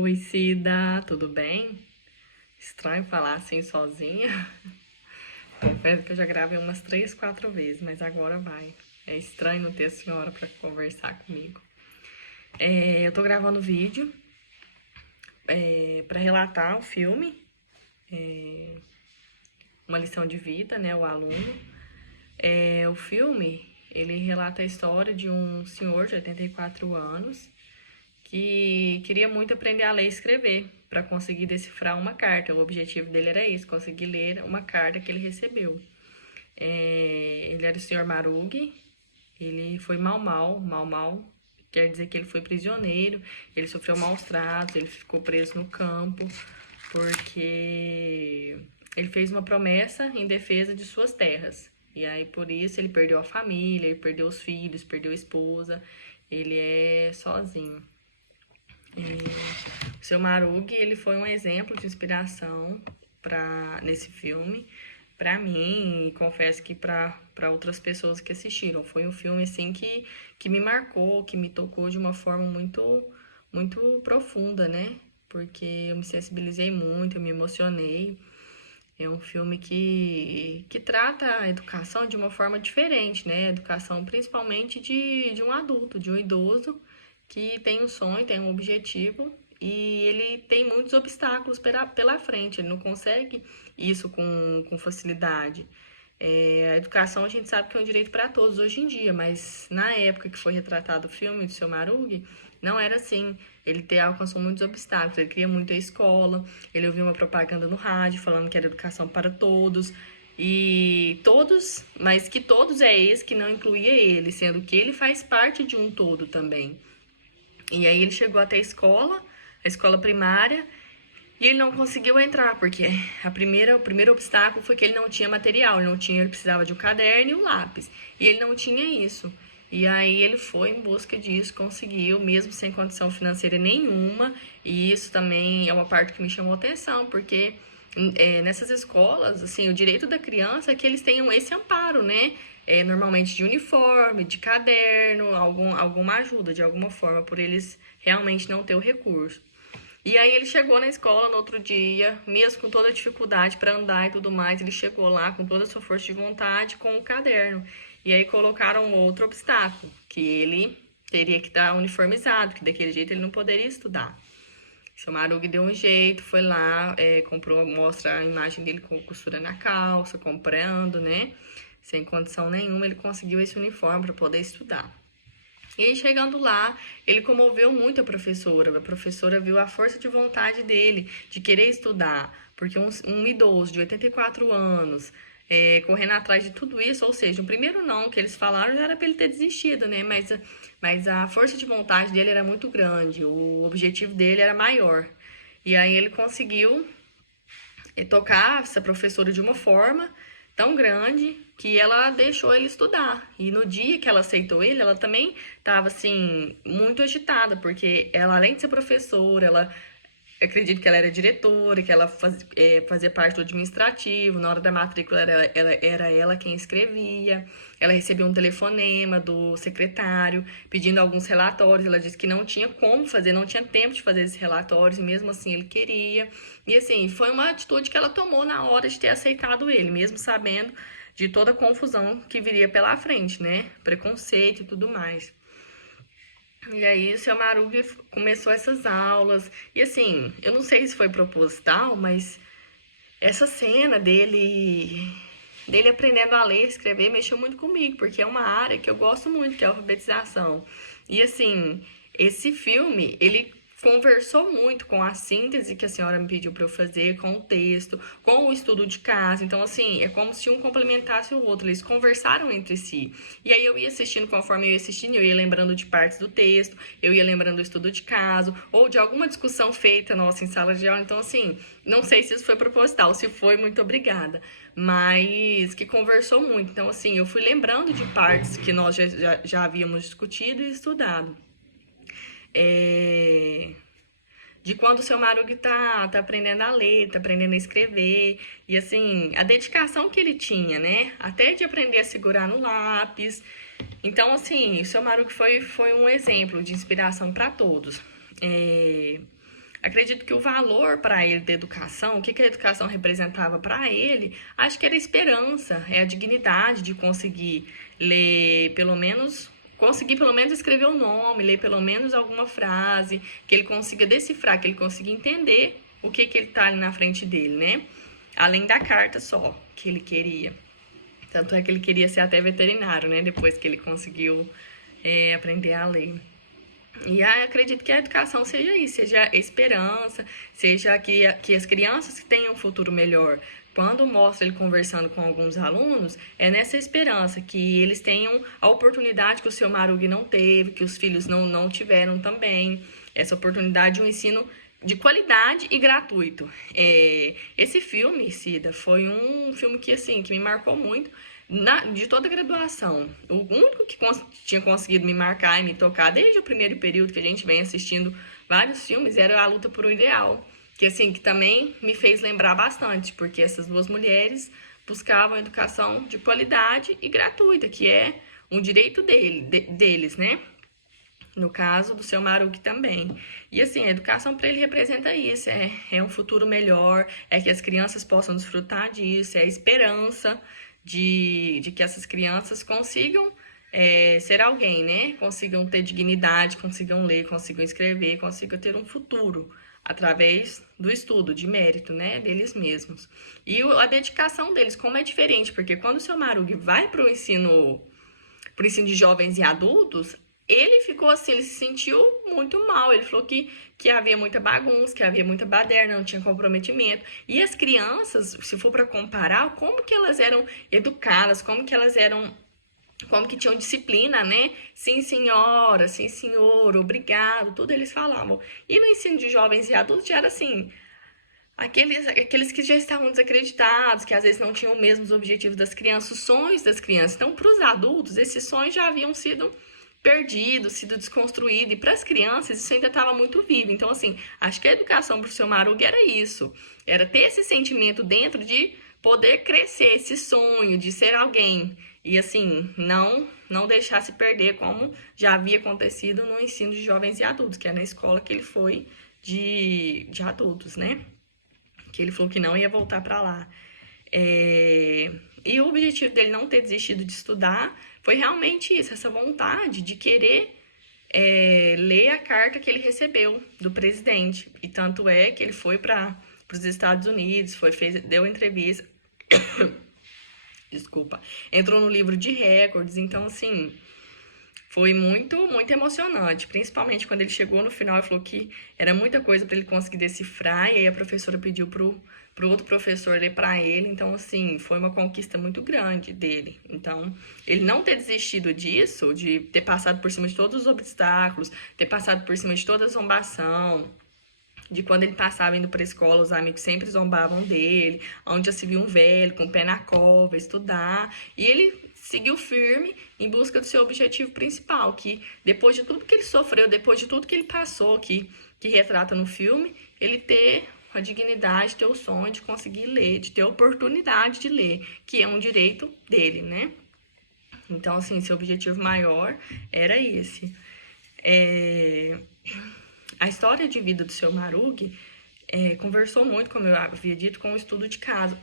Oi, Cida, tudo bem? Estranho falar assim sozinha. Confesso que eu já gravei umas 3, 4 vezes, mas agora vai. É estranho não ter a senhora pra conversar comigo. Eu tô gravando vídeo pra relatar o filme, uma lição de vida, né, o aluno. O filme, ele relata a história de um senhor de 84 anos que queria muito aprender a ler e escrever para conseguir decifrar uma carta. O objetivo dele era esse, conseguir ler uma carta que ele recebeu. Ele era o senhor Marugi, ele foi mal, quer dizer que ele foi prisioneiro, ele sofreu maus tratos, ele ficou preso no campo, porque ele fez uma promessa em defesa de suas terras. E aí, por isso, ele perdeu a família, ele perdeu os filhos, perdeu a esposa, ele é sozinho. O seu Marugi, ele foi um exemplo de inspiração nesse filme para mim e confesso que para outras pessoas que assistiram. Foi um filme assim que me marcou, que me tocou de uma forma muito profunda, né? Porque eu me sensibilizei muito, eu me emocionei. É um filme que trata a educação de uma forma diferente, né? A educação principalmente de um adulto, de um idoso que tem um sonho, tem um objetivo e ele tem muitos obstáculos pela frente, ele não consegue isso com facilidade. A educação a gente sabe que é um direito para todos hoje em dia, mas na época que foi retratado o filme do seu Marugi, não era assim. Ele alcançou muitos obstáculos, ele queria muito a escola, ele ouviu uma propaganda no rádio falando que era educação para todos, e todos, mas que todos é esse que não incluía ele, sendo que ele faz parte de um todo também. E aí ele chegou até a escola primária, e ele não conseguiu entrar, porque o primeiro obstáculo foi que ele não tinha material, ele precisava de um caderno e um lápis, e ele não tinha isso. E aí ele foi em busca disso, conseguiu, mesmo sem condição financeira nenhuma, e isso também é uma parte que me chamou atenção, porque nessas escolas, assim, o direito da criança é que eles tenham esse amparo, né? Normalmente de uniforme, de caderno, alguma ajuda de alguma forma, por eles realmente não ter o recurso. E aí ele chegou na escola no outro dia, mesmo com toda a dificuldade para andar e tudo mais, ele chegou lá com toda a sua força de vontade com o caderno. E aí colocaram outro obstáculo, que ele teria que estar uniformizado, que daquele jeito ele não poderia estudar. Seu Marugi deu um jeito, foi lá, comprou, mostra a imagem dele com costura na calça, comprando, né? Sem condição nenhuma, ele conseguiu esse uniforme para poder estudar. E aí, chegando lá, ele comoveu muito a professora. A professora viu a força de vontade dele, de querer estudar. Porque um idoso de 84 anos, correndo atrás de tudo isso, ou seja, o primeiro não que eles falaram já era para ele ter desistido, né? Mas a força de vontade dele era muito grande, o objetivo dele era maior. E aí ele conseguiu tocar essa professora de uma forma tão grande que ela deixou ele estudar. E no dia que ela aceitou ele, ela também estava assim muito agitada, porque ela, além de ser professora, ela acredito que ela era diretora, que ela fazia parte do administrativo, na hora da matrícula era ela quem escrevia. Ela recebeu um telefonema do secretário pedindo alguns relatórios. Ela disse que não tinha como fazer, não tinha tempo de fazer esses relatórios, e mesmo assim ele queria. E assim, foi uma atitude que ela tomou na hora de ter aceitado ele, mesmo sabendo de toda a confusão que viria pela frente, né? Preconceito e tudo mais. E aí o seu Marugi começou essas aulas. E assim, eu não sei se foi proposital, mas essa cena dele aprendendo a ler e escrever mexeu muito comigo, porque é uma área que eu gosto muito, que é a alfabetização. E assim, esse filme, ele conversou muito com a síntese que a senhora me pediu para eu fazer, com o texto, com o estudo de casa. Então, assim, é como se um complementasse o outro, eles conversaram entre si. E aí eu ia assistindo, conforme eu ia assistindo, eu ia lembrando de partes do texto, eu ia lembrando do estudo de caso, ou de alguma discussão feita nossa em sala de aula. Então, assim, não sei se isso foi proposital, se foi, muito obrigada. Mas que conversou muito. Então, assim, eu fui lembrando de partes que nós já havíamos discutido e estudado. De quando o seu Marugi tá aprendendo a ler, tá aprendendo a escrever. E assim, a dedicação que ele tinha, né? Até de aprender a segurar no lápis. Então, assim, o seu Marugi foi um exemplo de inspiração para todos. Acredito que o valor para ele da educação, o que a educação representava para ele, acho que era a esperança, é a dignidade de conseguir ler conseguir pelo menos escrever o nome, ler pelo menos alguma frase, que ele consiga decifrar, que ele consiga entender o que ele tá ali na frente dele, né? Além da carta só que ele queria. Tanto é que ele queria ser até veterinário, né? Depois que ele conseguiu aprender a ler. E acredito que a educação seja isso, seja esperança, seja que as crianças tenham um futuro melhor. Quando mostra ele conversando com alguns alunos, é nessa esperança que eles tenham a oportunidade que o seu Marugi não teve, que os filhos não tiveram também. Essa oportunidade de um ensino de qualidade e gratuito. Esse filme, Cida, foi um filme que, assim, que me marcou muito de toda a graduação. O único que tinha conseguido me marcar e me tocar desde o primeiro período que a gente vem assistindo vários filmes era A Luta por um Ideal, que assim, que também me fez lembrar bastante, porque essas duas mulheres buscavam educação de qualidade e gratuita, que é um direito deles, né? No caso do seu Marugi também. E assim, a educação para ele representa isso, é um futuro melhor, é que as crianças possam desfrutar disso, é a esperança de que essas crianças consigam ser alguém, né? Consigam ter dignidade, consigam ler, consigam escrever, consigam ter um futuro através do estudo, de mérito, né? Deles mesmos. E a dedicação deles, como é diferente, porque quando o seu Marugi vai para o ensino de jovens e adultos, ele ficou assim, ele se sentiu muito mal. Ele falou que havia muita bagunça, que havia muita baderna, não tinha comprometimento. E as crianças, se for para comparar, como que elas eram educadas, como que tinham disciplina, né? Sim, senhora, sim, senhor, obrigado, tudo eles falavam. E no ensino de jovens e adultos já era assim, aqueles que já estavam desacreditados, que às vezes não tinham os mesmos objetivos das crianças, os sonhos das crianças. Então, para os adultos, esses sonhos já haviam sido perdidos, sido desconstruídos, e para as crianças isso ainda estava muito vivo. Então, assim, acho que a educação para o seu Marugi era isso, era ter esse sentimento dentro de poder crescer, esse sonho de ser alguém, e assim, não deixar se perder, como já havia acontecido no ensino de jovens e adultos, que é na escola que ele foi de adultos, né? Que ele falou que não ia voltar para lá. E o objetivo dele não ter desistido de estudar foi realmente isso, essa vontade de querer ler a carta que ele recebeu do presidente. E tanto é que ele foi para os Estados Unidos, deu entrevista, desculpa, entrou no livro de recordes. Então, assim, foi muito, muito emocionante, principalmente quando ele chegou no final e falou que era muita coisa para ele conseguir decifrar, e aí a professora pediu pro outro professor ler para ele. Então, assim, foi uma conquista muito grande dele. Então, ele não ter desistido disso, de ter passado por cima de todos os obstáculos, ter passado por cima de toda a zombação, de quando ele passava indo para a escola, os amigos sempre zombavam dele, onde já se viu um velho com o pé na cova, estudar, e ele seguiu firme em busca do seu objetivo principal, que depois de tudo que ele sofreu, depois de tudo que ele passou, que retrata no filme, ele ter a dignidade, ter o sonho de conseguir ler, de ter a oportunidade de ler, que é um direito dele, né? Então, assim, seu objetivo maior era esse. A história de vida do seu Marugi conversou muito, como eu havia dito, com o estudo de caso.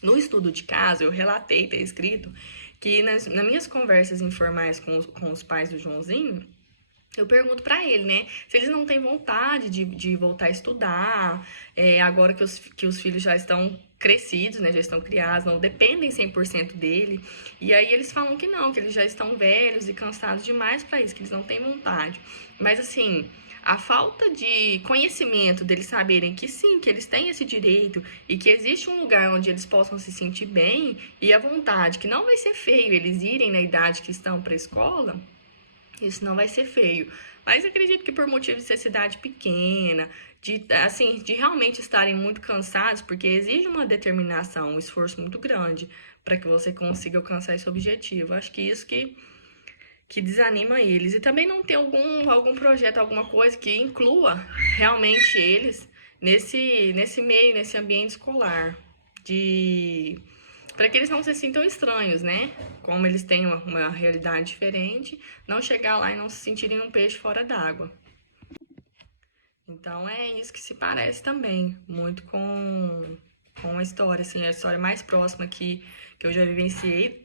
No estudo de caso, eu relatei, ter escrito, que nas minhas conversas informais com os pais do Joãozinho, eu pergunto para ele, né, se eles não têm vontade de voltar a estudar, agora que os filhos já estão crescidos, né, já estão criados, não dependem 100% dele. E aí eles falam que não, que eles já estão velhos e cansados demais para isso, que eles não têm vontade. Mas assim, a falta de conhecimento deles saberem que sim, que eles têm esse direito e que existe um lugar onde eles possam se sentir bem, e a vontade, que não vai ser feio eles irem na idade que estão para a escola, isso não vai ser feio. Mas acredito que por motivo de ser cidade pequena, de realmente estarem muito cansados, porque exige uma determinação, um esforço muito grande para que você consiga alcançar esse objetivo. Acho que isso que desanima eles. E também não ter algum projeto, alguma coisa que inclua realmente eles nesse meio, nesse ambiente escolar, para que eles não se sintam estranhos, né? Como eles têm uma realidade diferente, não chegar lá e não se sentirem um peixe fora d'água. Então é isso que se parece também, muito com a história, assim, a história mais próxima que eu já vivenciei,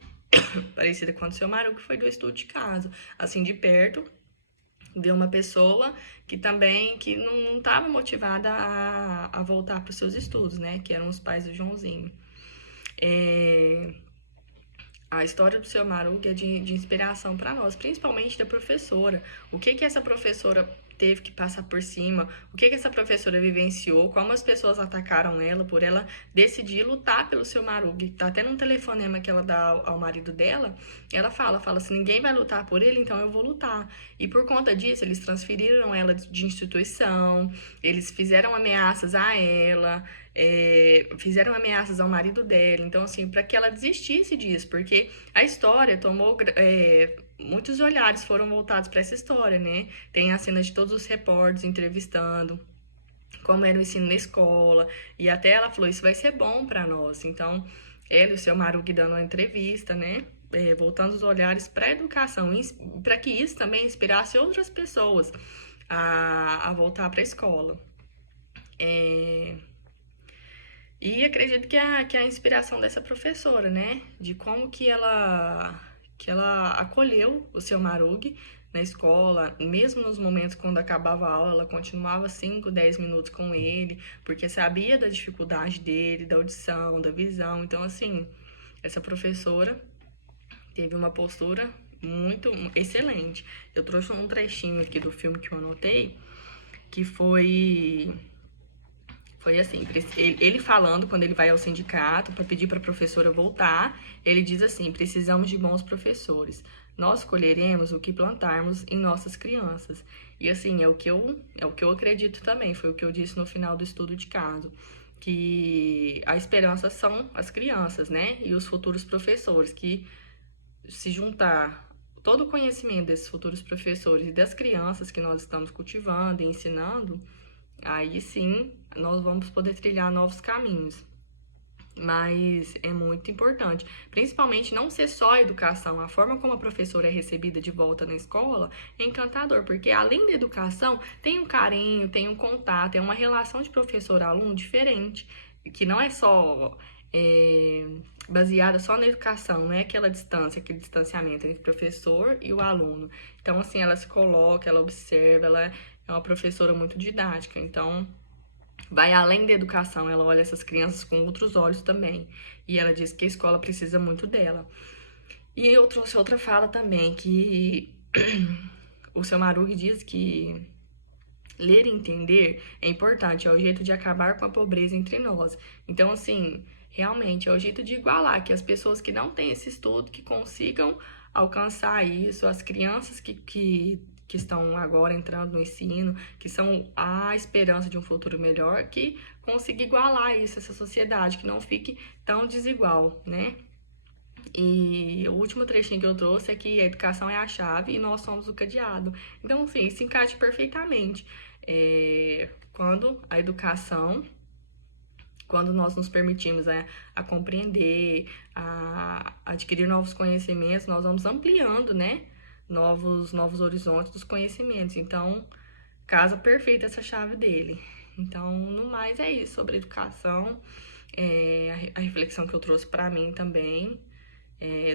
parecida com o do Seu Maru, que foi do estudo de caso, assim, de perto, ver uma pessoa que também, que não estava motivada a voltar para os seus estudos, né, que eram os pais do Joãozinho. A história do Seu Maruga é de inspiração para nós, principalmente da professora. O que essa professora teve que passar por cima, o que essa professora vivenciou, como as pessoas atacaram ela por ela decidir lutar pelo Seu Maruga. Tá até num telefonema que ela dá ao marido dela, ela fala, se ninguém vai lutar por ele, então eu vou lutar. E por conta disso, eles transferiram ela de instituição, eles fizeram ameaças a ela, fizeram ameaças ao marido dela, então assim, para que ela desistisse disso, porque a história tomou muitos olhares foram voltados para essa história, né? Tem a cena de todos os repórteres entrevistando como era o ensino na escola, e até ela falou, isso vai ser bom para nós. Então, ela e o Seu Maruga dando uma entrevista, né? Voltando os olhares para a educação, para que isso também inspirasse outras pessoas a voltar para a escola. E acredito que a inspiração dessa professora, né? De como que ela acolheu o Seu Maruga na escola, mesmo nos momentos quando acabava a aula, ela continuava 5, 10 minutos com ele, porque sabia da dificuldade dele, da audição, da visão. Então, assim, essa professora teve uma postura muito excelente. Eu trouxe um trechinho aqui do filme que eu anotei, que foi assim, ele falando quando ele vai ao sindicato para pedir para a professora voltar, ele diz assim: precisamos de bons professores. Nós colheremos o que plantarmos em nossas crianças. E assim, é o que eu acredito também, foi o que eu disse no final do estudo de caso, que a esperança são as crianças, né? E os futuros professores, que se juntar todo o conhecimento desses futuros professores e das crianças que nós estamos cultivando e ensinando, aí sim nós vamos poder trilhar novos caminhos. Mas é muito importante, principalmente não ser só a educação, a forma como a professora é recebida de volta na escola é encantador, porque além da educação, tem um carinho, tem um contato, é uma relação de professor-aluno diferente, que não é só baseada só na educação, não é aquela distância, aquele distanciamento entre o professor e o aluno. Então, assim, ela se coloca, ela observa, ela é uma professora muito didática, então vai além da educação, ela olha essas crianças com outros olhos também. E ela diz que a escola precisa muito dela. E eu trouxe outra fala também, que o Seu Maruga diz que ler e entender é importante, é o jeito de acabar com a pobreza entre nós. Então, assim, realmente é o jeito de igualar, que as pessoas que não têm esse estudo, que consigam alcançar isso, as crianças que estão agora entrando no ensino, que são a esperança de um futuro melhor, que consiga igualar isso, essa sociedade, que não fique tão desigual, né? E o último trechinho que eu trouxe é que a educação é a chave e nós somos o cadeado. Então, assim, se encaixa perfeitamente. Quando a educação, quando nós nos permitimos a compreender, a adquirir novos conhecimentos, nós vamos ampliando, né? Novos horizontes dos conhecimentos. Então, casa perfeita essa chave dele. Então, no mais, é isso sobre educação. A reflexão que eu trouxe para mim também,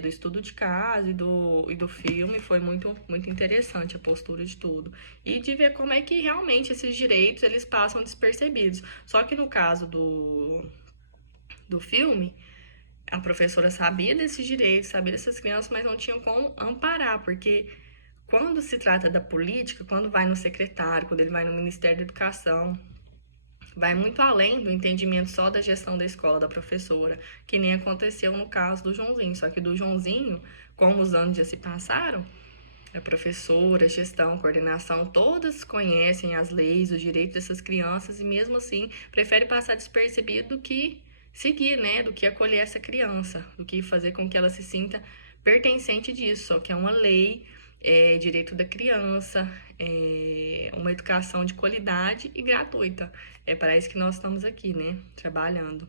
do estudo de caso e do filme, foi muito, muito interessante a postura de tudo. E de ver como é que realmente esses direitos, eles passam despercebidos. Só que no caso do filme, a professora sabia desses direitos, sabia dessas crianças, mas não tinha como amparar, porque quando se trata da política, quando vai no secretário, quando ele vai no Ministério da Educação, vai muito além do entendimento só da gestão da escola, da professora, que nem aconteceu no caso do Joãozinho. Só que do Joãozinho, como os anos já se passaram, a professora, a gestão, a coordenação, todas conhecem as leis, os direitos dessas crianças e mesmo assim prefere passar despercebido do que seguir, né? Do que acolher essa criança, do que fazer com que ela se sinta pertencente disso, só que é uma lei, direito da criança, uma educação de qualidade e gratuita. É para isso que nós estamos aqui, né? Trabalhando.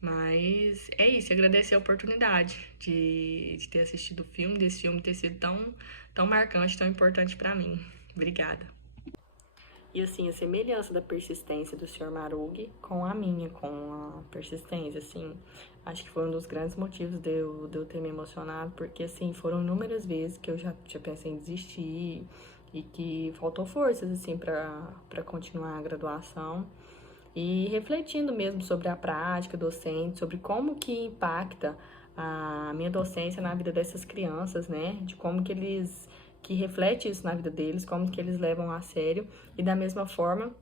Mas é isso, agradecer a oportunidade de ter assistido o filme, desse filme ter sido tão marcante, tão importante para mim. Obrigada. E assim, a semelhança da persistência do Sr. Marugi com a minha, com a persistência, assim, acho que foi um dos grandes motivos de eu ter me emocionado, porque assim, foram inúmeras vezes que eu já pensei em desistir e que faltou forças, assim, para continuar a graduação. E refletindo mesmo sobre a prática docente, sobre como que impacta a minha docência na vida dessas crianças, né? De como que que reflete isso na vida deles, como que eles levam a sério e da mesma forma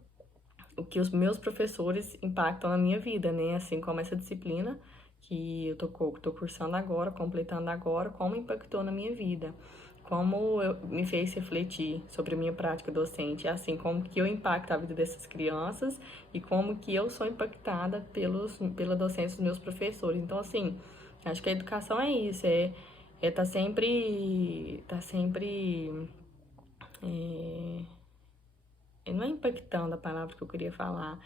o que os meus professores impactam na minha vida, né? Assim como essa disciplina que eu tô cursando agora, completando agora, como impactou na minha vida. Me fez refletir sobre a minha prática docente, assim como que eu impacto a vida dessas crianças e como que eu sou impactada pela docência dos meus professores. Então, assim, acho que a educação é isso, tá sempre não é impactando a palavra que eu queria falar.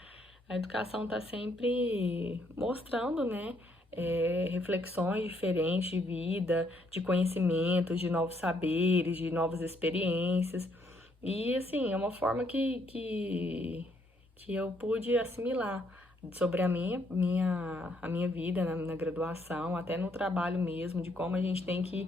A educação está sempre mostrando, né, reflexões diferentes de vida, de conhecimentos, de novos saberes, de novas experiências. E, assim, é uma forma que eu pude assimilar sobre a minha vida na graduação, até no trabalho mesmo, de como a gente tem que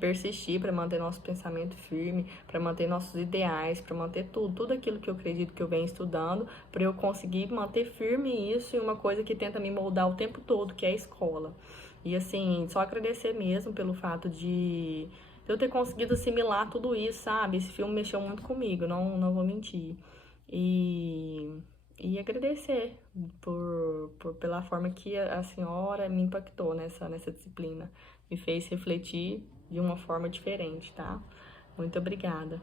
persistir para manter nosso pensamento firme, para manter nossos ideais, para manter tudo aquilo que eu acredito que eu venho estudando, para eu conseguir manter firme isso e uma coisa que tenta me moldar o tempo todo, que é a escola. E assim, só agradecer mesmo pelo fato de eu ter conseguido assimilar tudo isso, sabe? Esse filme mexeu muito comigo, não vou mentir. E, e agradecer pela forma que a senhora me impactou nessa disciplina. Me fez refletir de uma forma diferente, tá? Muito obrigada.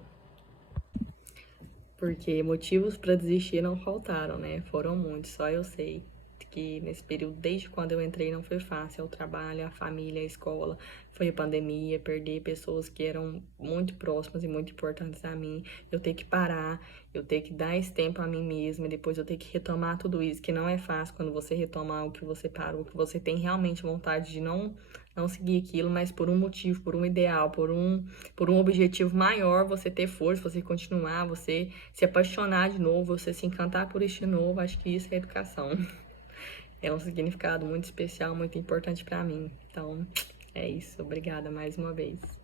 Porque motivos para desistir não faltaram, né? Foram muitos, só eu sei que nesse período, desde quando eu entrei, não foi fácil. O trabalho, a família, a escola, foi a pandemia, perder pessoas que eram muito próximas e muito importantes a mim. Eu ter que parar, eu ter que dar esse tempo a mim mesma, e depois eu ter que retomar tudo isso, que não é fácil quando você retoma o que você parou, que você tem realmente vontade de não seguir aquilo, mas por um motivo, por um ideal, por um objetivo maior, você ter força, você continuar, você se apaixonar de novo, você se encantar por isso de novo. Acho que isso é educação. É um significado muito especial, muito importante para mim. Então, é isso. Obrigada mais uma vez.